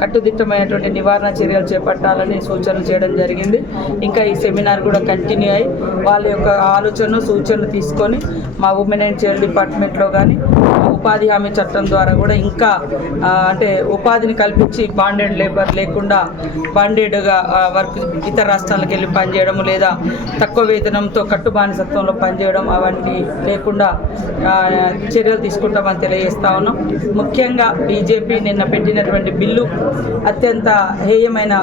కట్టుదిట్టమైనటువంటి నివారణ చర్యలు చేపట్టాలని సూచనలు చేయడం జరిగింది. ఇంకా ఈ సెమినార్ కూడా కంటిన్యూ అయ్యి వాళ్ళ యొక్క ఆలోచనలు సూచనలు తీసుకొని మా ఉమెన్ అండ్ చైల్డ్ డిపార్ట్మెంట్లో కానీ ఉపాధి హామీ చట్టం ద్వారా కూడా ఇంకా అంటే ఉపాధిని కల్పించి బాండెడ్ లేబర్ లేకుండా బాండెడ్గా వర్క్ ఇతర రాష్ట్రాలకు వెళ్ళి పనిచేయడం లేదా తక్కువ వేతనంతో కట్టుబానిసత్వంలో పనిచేయడం అవన్నీ లేకుండా చర్యలు తీసుకుంటామని తెలియజేస్తా ఉన్నాం. ముఖ్యంగా బీజేపీ నిన్న పెట్టినటువంటి బిల్లు అత్యంత హేయమైన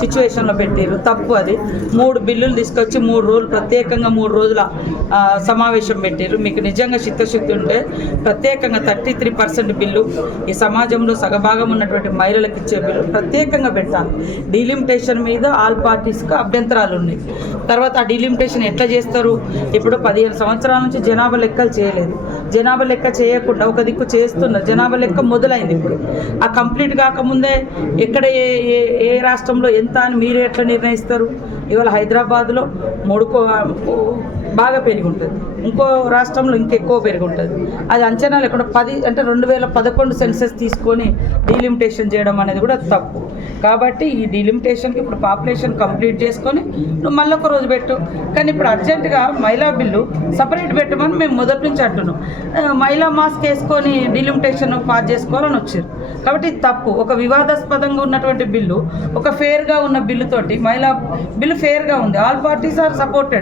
సిచ్యువేషన్లో పెట్టారు. తప్పు అది. 3 బిల్లులు తీసుకొచ్చి 3 రోజులు ప్రత్యేకంగా 3 రోజుల సమావేశం పెట్టారు. మీకు నిజంగా చిత్తశుద్ధి ఉంటే ప్రత్యేకంగా 33% బిల్లు ఈ సమాజంలో సగభాగం ఉన్నటువంటి మహిళలకు ఇచ్చే బిల్లు ప్రత్యేకంగా పెట్టాలి. డీలిమిటేషన్ మీద ఆల్ పార్టీస్కి అభ్యంతరాలు ఉన్నాయి. తర్వాత ఆ డీలిమిటేషన్ ఎట్లా చేస్తారు? ఇప్పుడు 15 సంవత్సరాల నుంచి జనాభా లెక్కలు చేయలేదు. జనాభా లెక్క చేయకుండా ఒక దిక్కు చేస్తున్నారు. జనాభా లెక్క మొదలైంది. ఇప్పుడు ఆ కంప్లీట్ కాకముందే ఎక్కడ ఏ రాష్ట్రంలో ఎంత అని మీరే ఎట్లా నిర్ణయిస్తారు? ఇవాళ హైదరాబాద్లో 3 బాగా పెరిగి ఉంటుంది, ఇంకో రాష్ట్రంలో ఇంకెక్కువ పెరిగి ఉంటుంది. అది అంచనా లేకుండా 10 అంటే 2011 సెన్సెస్ తీసుకొని డీలిమిటేషన్ చేయడం అనేది కూడా తప్పు. కాబట్టి ఈ డీలిమిటేషన్కి ఇప్పుడు పాపులేషన్ కంప్లీట్ చేసుకొని నువ్వు మళ్ళీ ఒక రోజు పెట్టు. కానీ ఇప్పుడు అర్జెంటుగా మహిళా బిల్లు సపరేట్ పెట్టమని మేము మొదటి నుంచి అంటున్నాం. మహిళా మాస్క్ వేసుకొని డీలిమిటేషన్ పాస్ చేసుకోవాలని వచ్చారు. కాబట్టి తప్పు. ఒక వివాదాస్పదంగా ఉన్నటువంటి బిల్లు ఒక ఫేర్గా ఉన్న బిల్లుతోటి మహిళా బిల్లు ఫేర్గా ఉంది. ఆల్ పార్టీస్ ఆర్ సపోర్ట్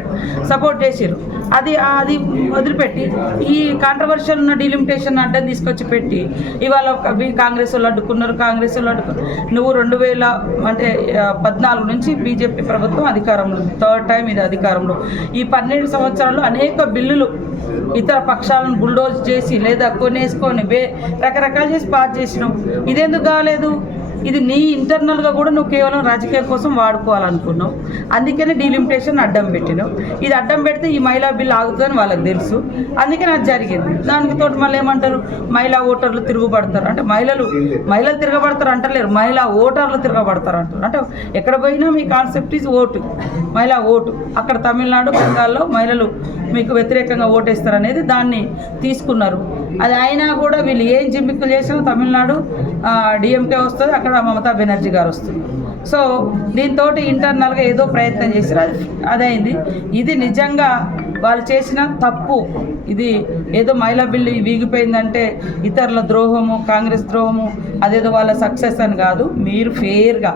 చేసారు. అది వదిలిపెట్టి ఈ కాంట్రవర్షియల్ ఉన్న డీలిమిటేషన్ అడ్డం తీసుకొచ్చి పెట్టి ఇవాళ కాంగ్రెస్ వాళ్ళు అడ్డుకున్నారు. నువ్వు 2014 నుంచి బీజేపీ ప్రభుత్వం అధికారంలో, 3rd టైం ఇది అధికారంలో. ఈ 12 సంవత్సరాల్లో అనేక బిల్లులు ఇతర పక్షాలను బుల్డోజ్ చేసి లేదా కొనేసుకొని రకరకాలు చేసి పాస్ చేసినావు. ఇదెందుకు కాలేదు? ఇది నీ ఇంటర్నల్గా కూడా నువ్వు కేవలం రాజకీయం కోసం వాడుకోవాలనుకున్నావు. అందుకనే డీలిమిటేషన్ అడ్డం పెట్టినావు. ఇది అడ్డం పెడితే ఈ మహిళా బిల్లు ఆగుతుందని వాళ్ళకి తెలుసు. అందుకని అది జరిగింది. దానికి తోటి మళ్ళీ ఏమంటారు? మహిళా ఓటర్లు తిరుగుబడతారు. అంటే మహిళలు తిరగబడతారు అంటలేరు, మహిళా ఓటర్లు తిరగబడతారు అంటారు. అంటే ఎక్కడ పోయినా మీ కాన్సెప్ట్ ఈజ్ ఓటు, మహిళా ఓటు. అక్కడ తమిళనాడు, బెంగాల్లో మహిళలు మీకు వ్యతిరేకంగా ఓటేస్తారు అనేది దాన్ని తీసుకున్నారు. అది అయినా కూడా వీళ్ళు ఏం జిమ్మిక్కులు చేసినా తమిళనాడు డిఎంకే వస్తుంది, అక్కడ మమతా బెనర్జీ గారు వస్తుంది. సో దీంతో ఇంటర్నల్గా ఏదో ప్రయత్నం చేశారు, అదైంది. ఇది నిజంగా వాళ్ళు చేసిన తప్పు. ఇది ఏదో మహిళా బిల్లు వీగిపోయిందంటే ఇతరుల ద్రోహము, కాంగ్రెస్ ద్రోహము, అదేదో వాళ్ళ సక్సెస్ అని కాదు. మీరు ఫేర్గా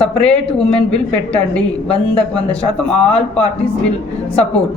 సపరేట్ ఉమెన్ బిల్ పెట్టండి. 100% ఆల్ పార్టీస్ విల్ సపోర్ట్.